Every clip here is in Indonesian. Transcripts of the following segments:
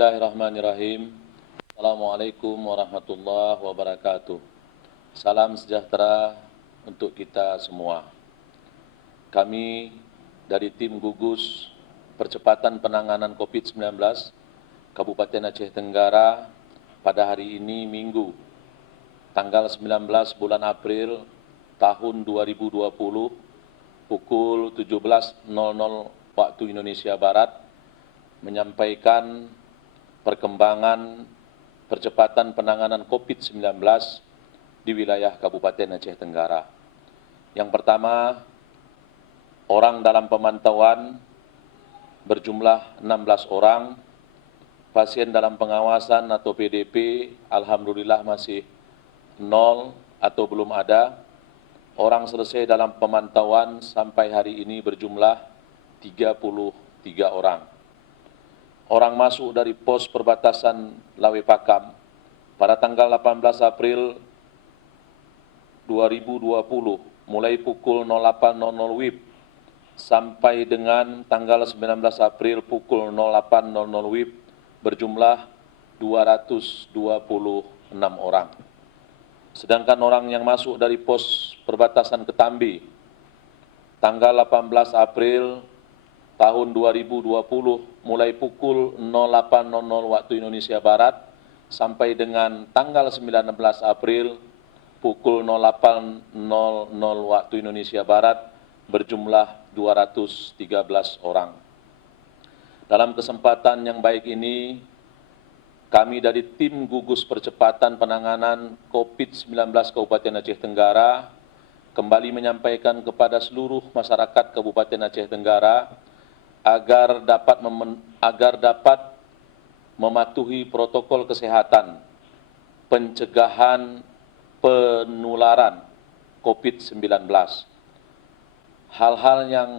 Bismillahirrahmanirrahim. Assalamualaikum warahmatullahi wabarakatuh. Salam sejahtera untuk kita semua. Kami dari tim gugus percepatan penanganan COVID-19 Kabupaten Aceh Tenggara pada hari ini Minggu tanggal 19 bulan April tahun 2020 pukul 17.00 waktu Indonesia Barat menyampaikan perkembangan percepatan penanganan COVID-19 di wilayah Kabupaten Aceh Tenggara. Yang pertama, orang dalam pemantauan berjumlah 16 orang, pasien dalam pengawasan atau PDP alhamdulillah masih 0 atau belum ada. Orang selesai dalam pemantauan sampai hari ini berjumlah 33 orang. Orang masuk dari pos perbatasan Lawe Pakam pada tanggal 18 April 2020 mulai pukul 08.00 WIB sampai dengan tanggal 19 April pukul 08.00 WIB berjumlah 226 orang. Sedangkan orang yang masuk dari pos perbatasan Ketambi tanggal 18 April tahun 2020 mulai pukul 08.00 waktu Indonesia Barat sampai dengan tanggal 19 April pukul 08.00 waktu Indonesia Barat berjumlah 213 orang. Dalam kesempatan yang baik ini, kami dari tim gugus percepatan penanganan COVID-19 Kabupaten Aceh Tenggara kembali menyampaikan kepada seluruh masyarakat Kabupaten Aceh Tenggara agar dapat mematuhi protokol kesehatan pencegahan penularan COVID-19. Hal-hal yang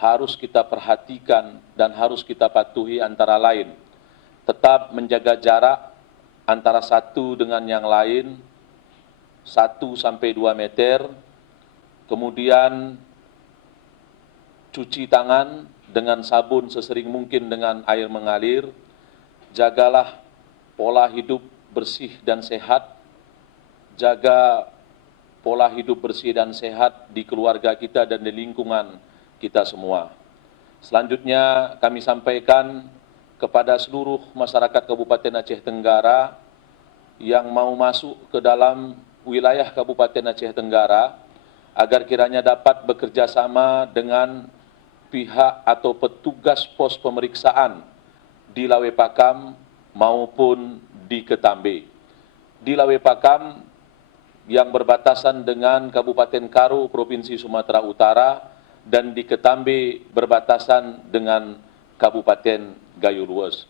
harus kita perhatikan dan harus kita patuhi antara lain, tetap menjaga jarak antara satu dengan yang lain, 1 sampai 2 meter, kemudian cuci tangan dengan sabun sesering mungkin dengan air mengalir, jagalah pola hidup bersih dan sehat, jaga pola hidup bersih dan sehat di keluarga kita dan di lingkungan kita semua. Selanjutnya kami sampaikan kepada seluruh masyarakat Kabupaten Aceh Tenggara yang mau masuk ke dalam wilayah Kabupaten Aceh Tenggara agar kiranya dapat bekerja sama dengan pihak atau petugas pos pemeriksaan di Lawe Pakam maupun di Ketambi. Di Lawe Pakam yang berbatasan dengan Kabupaten Karo, Provinsi Sumatera Utara, dan di Ketambi berbatasan dengan Kabupaten Gayo Lues.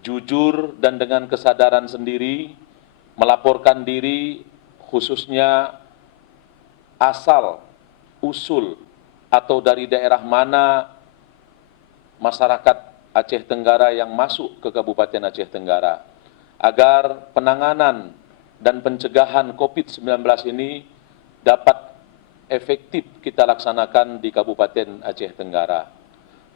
Jujur dan dengan kesadaran sendiri melaporkan diri khususnya asal, usul, atau dari daerah mana masyarakat Aceh Tenggara yang masuk ke Kabupaten Aceh Tenggara, agar penanganan dan pencegahan COVID-19 ini dapat efektif kita laksanakan di Kabupaten Aceh Tenggara.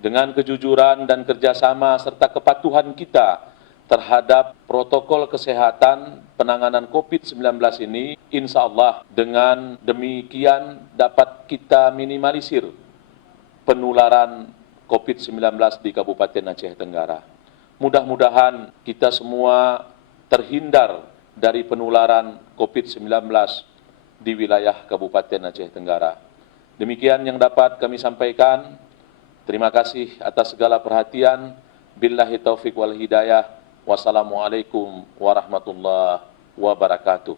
Dengan kejujuran dan kerjasama serta kepatuhan kita terhadap protokol kesehatan penanganan COVID-19 ini, insya Allah dengan demikian dapat kita minimalisir penularan COVID-19 di Kabupaten Aceh Tenggara. Mudah-mudahan kita semua terhindar dari penularan COVID-19 di wilayah Kabupaten Aceh Tenggara. Demikian yang dapat kami sampaikan. Terima kasih atas segala perhatian. Billahi taufiq wal hidayah. Wassalamualaikum warahmatullahi wabarakatuh.